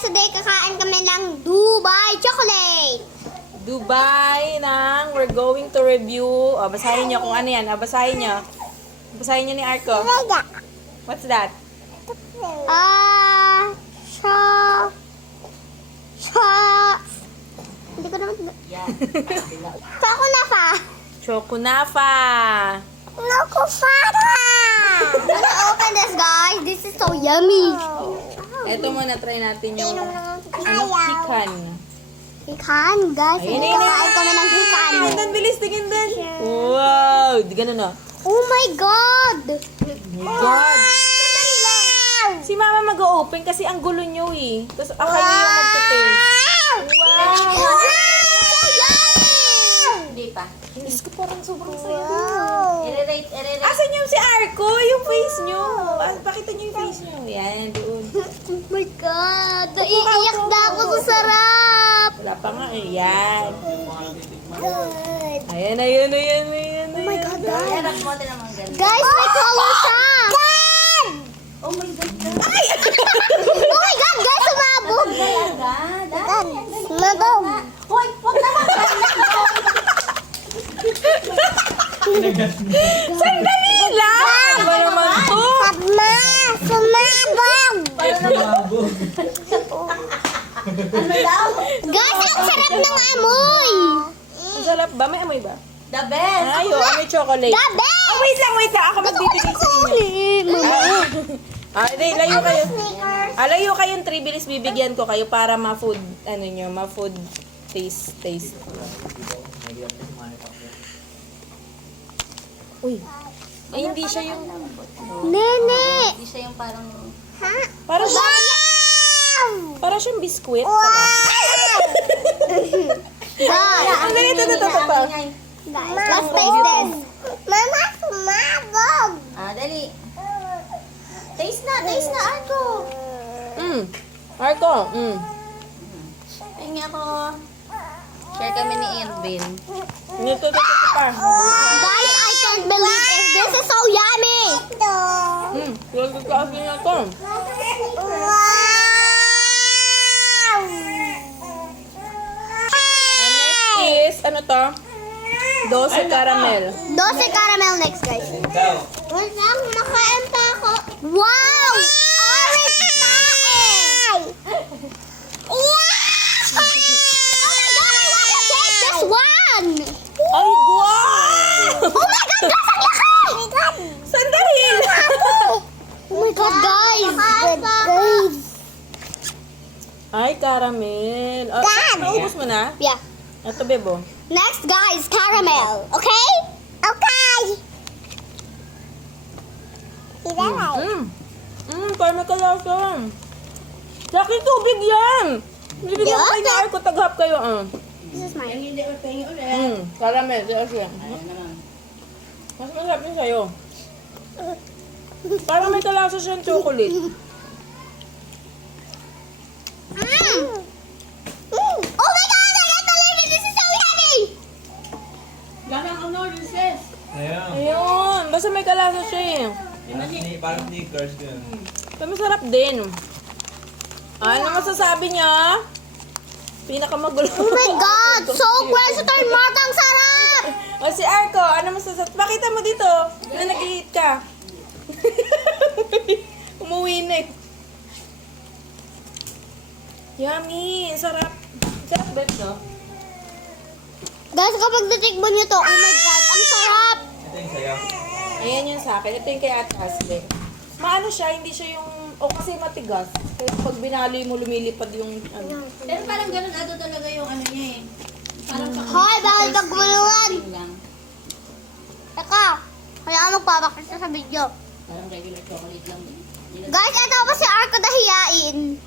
guys, today kakain kami ng Dubai chocolate. Dubai we're going to review. O, basahin niyo kung ano yan. O, basahin niyo. Basahin niyo ni Arco. What's that? Hindi ko naman. Choconafa. Choconafa. Nokofara. Let's open this, guys. This is so yummy. Ito muna, try natin yung hikan. Hikan, guys. Ayun, Kakain kami ng hikan. Tingin doon, bilis, tingin doon. Wow! Di ganun na. Oh my God. Oh my God! Si Mama mag-open kasi ang gulo nyo eh. Tapos kayo yung magte-taste. Wow! Hindi pa. Diyos ko, parang sobrang saya. I-rate. Asan yung si Arco? Yung face nyo. Pakita nyo yung face nyo. Yan, doon. Oh my God. Naiiyak na ako sa sarap. Wala pa nga eh. Yan. Ayan. Oh my God, guys. Harap mo, din naman ganda. Guys, may color siya. Oh my God. Oh my God, guys, sumabog. Talaga? Sumabog. Hoy, huwag naman. Sandali lang! Ano ba naman to? Sumabog. Ano daw? Guys, ang sarap ng amoy. Ang sarap ba? May amoy ba? The best. Ayo, amoy chocolate. The best. Oh, wait lang. Ako magbibigay sa inyo. Hindi, layo kayo. Layo kayong 3 bilis bibigyan ko kayo para ma-food, ma-food taste. Uy. Ay, hindi siya yung... Nene. Hindi siya yung parang... Ha? Para siyang biskwit. Guys, Ang ganito. let's taste this. Mama, sumabog. Dali. Taste na, Arco. Marco, Tingnan ako. Share kami ni Irvin. Ito pa. Guys, I can't believe it. This is so yummy. Huwag ka kasi na ito. Next is, ano to? 12 caramel. 12 caramel next, guys. Wait lang, makain pa ako. Wow! Orange pie! Yeah! Oh my God, I want to taste this one! Ay, wow! Oh my God, guys, ang laki! Sandali lang! Oh my God, guys! Guys! Ay, caramel. Naubos mo na? Yeah. Ito, bebo. Next, guys, caramel. Okay? Okay! Parang may kalasa. Laki tubig yan! Bibigyan ko kayo ng Arco, taghap kayo. This is mine. Hindi ko tingin ulit. Caramel, siya. Mas masarap yun sa'yo. Parang may kalasa siyang chocolate. Oh my God! I can't believe it! This is so yummy! Ayun, basta may kalasa siya eh. Parang sneakers yun. Pero masarap din. Ano masasabi niya? Pinakamagulo. Oh my God! So fresh! Ito yung Mark! Ang sarap! O si Arco, ano masasabi? Pakita mo dito na nag-eat ka. Umuwi na eh. Yummy! Sarap. Sarap, bet, no? Guys, kapag natikman nyo to, oh my God! Ang sarap! Ito yung sayo. Ayan yung sa akin. Ito yung kay Ate Ashley. Maano siya, hindi siya yung... O kasi matigas. Kaya pag binali mo, lumilipad yung... Ano. Pero parang ganun talaga yung ano niya eh. Parang Hoy, bawal pagmuluan! lang. Teka, kaya magpapakita sa video. Parang regular chocolate lang. Guys, ito pa si Arco dahiyain.